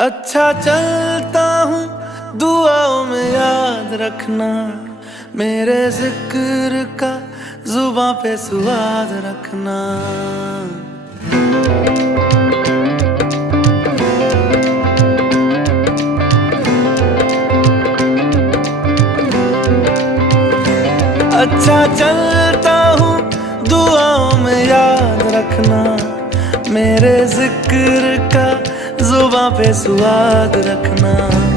अच्छा चलता हूँ दुआओं में याद रखना, मेरे जिक्र का जुबां पे स्वाद रखना। अच्छा चलता हूँ दुआओं में याद रखना, मेरे जिक्र का जुबां पे स्वाद रखना।